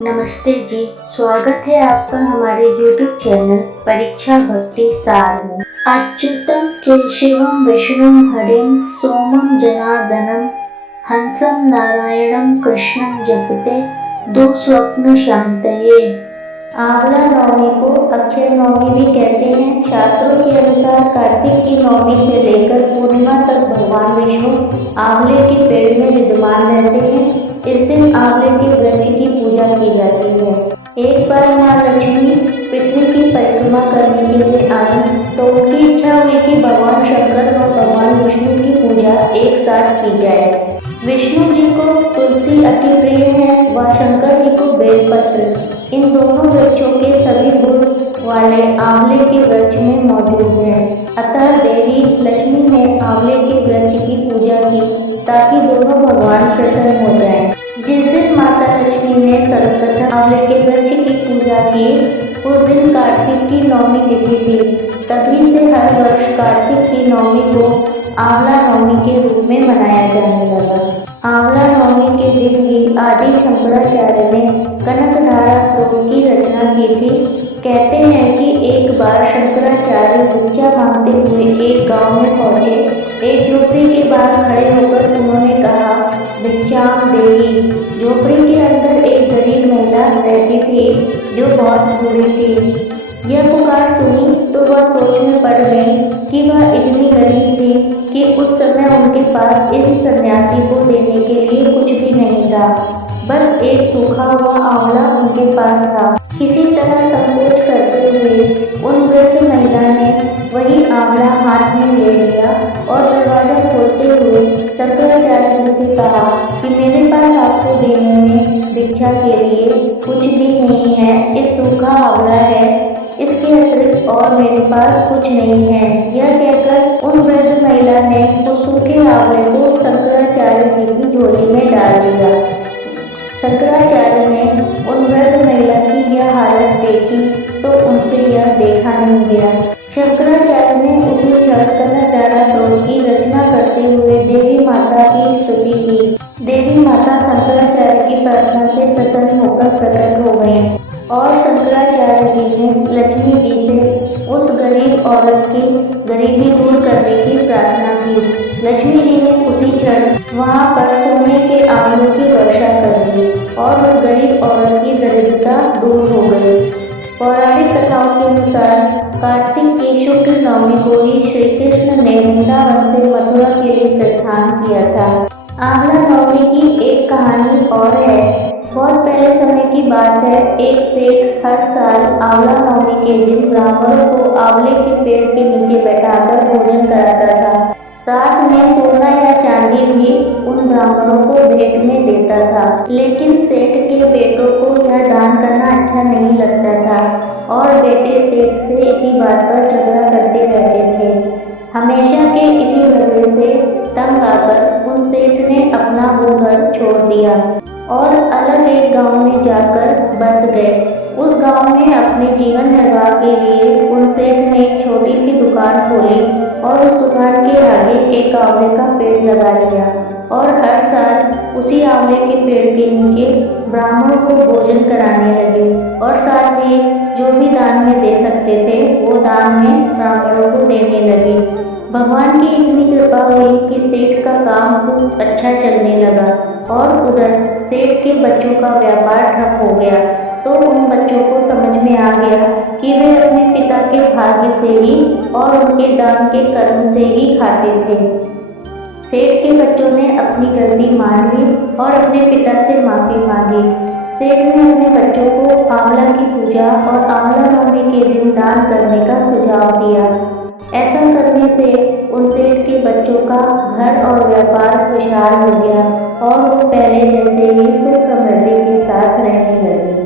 नमस्ते जी, स्वागत है आपका हमारे YouTube चैनल परीक्षा भक्ति सार में। अच्युतम केशवम विष्णुम हरिम सोमम जनार्दनम हंसम नारायणम कृष्णम जपते दो स्वप्न शांतये। आंवला नवमी को अक्षय नवमी भी कहते हैं। शास्त्रों के अनुसार कार्तिक की नवमी से लेकर पूर्णिमा तक भगवान विष्णु आंवले के पेड़ में विद्यमान रहते हैं। इस दिन आंवले के वृक्ष की पूजा की जाती है। एक बार माँ लक्ष्मी पृथ्वी की परिक्रमा करने के लिए आई तो उनकी इच्छा हुई कि भगवान शंकर और भगवान विष्णु की पूजा एक साथ की जाए। विष्णु जी को तुलसी अति प्रिय है व शंकर जी को बेलपत्र। इन दोनों वृक्षों के सभी गुण वाले आंवले के वृक्ष में मौजूद हैं। अतः देवी लक्ष्मी ने आंवले के वृक्ष की पूजा की ताकि दोनों भगवान प्रसन्न हो जाएं। जिस दिन माता लक्ष्मी ने सर्वप्रथम आंवले के वृक्ष की पूजा की उस दिन कार्तिक की नवमी तिथि थी। तभी से हर वर्ष कार्तिक की नवमी को आंवला नवमी के रूप में मनाया जाने लगा। आंवला नवमी के दिन ही आदि शंकराचार्य ने कनकधारा स्तोत्र की रचना की थी। कहते हैं कि एक बार शंकराचार्य भिक्षा मांगते हुए एक गांव में पहुंचे। एक झोपड़ी के बाहर खड़े होकर उन्होंने कहा, भिक्षाम देहि। झोपड़ी के अंदर एक गरीब महिला रहती थी जो बहुत बूढ़ी थी। यह पुकार सुनी तो वह सोच में पड़ गई कि वह इतनी गरीब थी कि उस समय उनके पास इस सन्यासी को देने के लिए कुछ भी नहीं था। बस एक सूखा हुआ आंवला उनके पास था। किसी तरह संकोच करते हुए उन वृद्ध महिला ने वही आंवला हाथ में ले लिया और दरवाजा खोलते हुए शंकराचार्य जी से कहा कि मेरे पास आपको देने में भिक्षा के लिए कुछ भी नहीं है। इस सूखा आंवला है, इसके अतिरिक्त और मेरे पास कुछ नहीं है। यह कहकर उन वृद्ध महिला ने उस सूखे आंवले को शंकराचार्य जी की झोली में डाल दिया। शंकराचार्य ने उन वृद्ध महिला की यह हालत देखी तो उनसे यह देखा नहीं गया। शंकराचार्य ने उसी क्षण कनकधारा स्तोत्र की रचना करते हुए देवी माता की स्तुति की। देवी माता शंकराचार्य की प्रार्थना से प्रसन्न होकर प्रकट हो गई और शंकराचार्य जी ने लक्ष्मी जी से उस गरीब औरत की गरीबी दूर करने की प्रार्थना की। लक्ष्मी जी ने उसी क्षण वहां पर सोने के आंवलों की वर्षा कर दी और उस गरीब औरत की दरिद्रता दूर हो गई। पौराणिक कथाओं के अनुसार कार्तिक की शुक्ल नवमी को ही श्री कृष्ण ने वृंदावन से मथुरा के लिए प्रस्थान किया था। आंवला नवमी की एक कहानी और है। बहुत पहले समय की बात है। एक सेठ हर साल आंवला नवमी के दिन ब्राह्मणों को आंवले के पेड़ के नीचे बैठाकर भोजन कराता था। साथ में सोना या चांदी भी उन ब्राह्मणों को भेंट में देता था। लेकिन सेठ के बेटों को यह दान करना अच्छा नहीं लगता था और बेटे सेठ से इसी बात पर झगड़ा करते रहते थे। हमेशा के इसी झगड़े से तंग आकर उन सेठ ने अपना वो घर छोड़ दिया और अलग एक गांव में जाकर बस गए। उस गांव में अपने जीवन निर्वाह के लिए उन सेठ ने एक छोटी सी दुकान खोली और उस दुकान के आगे एक आंवले का पेड़ लगा लिया और हर साल उसी आंवले के पेड़ के नीचे ब्राह्मणों को भोजन कराने लगे और साथ ही जो भी दान में दे सकते थे वो दान में ब्राह्मणों को देने लगे। भगवान की इतनी कृपा हुई कि सेठ का काम खूब अच्छा चलने लगा और उधर सेठ के बच्चों का व्यापार ठप हो गया तो उन बच्चों को समझ में आ गया कि वे अपने पिता के भाग्य से ही और उनके दान के कर्म से ही खाते थे। सेठ के बच्चों ने अपनी गलती मान ली और अपने पिता से माफी मांगी। सेठ ने अपने बच्चों को आंवला की पूजा और आंवला नवमी के दिन दान करने का सुझाव दिया। ऐसा करने से उन सेठ के बच्चों का घर और व्यापार खुशहाल हो गया और वो पहले जैसे ही सुख समृद्धि के साथ रहने लगे।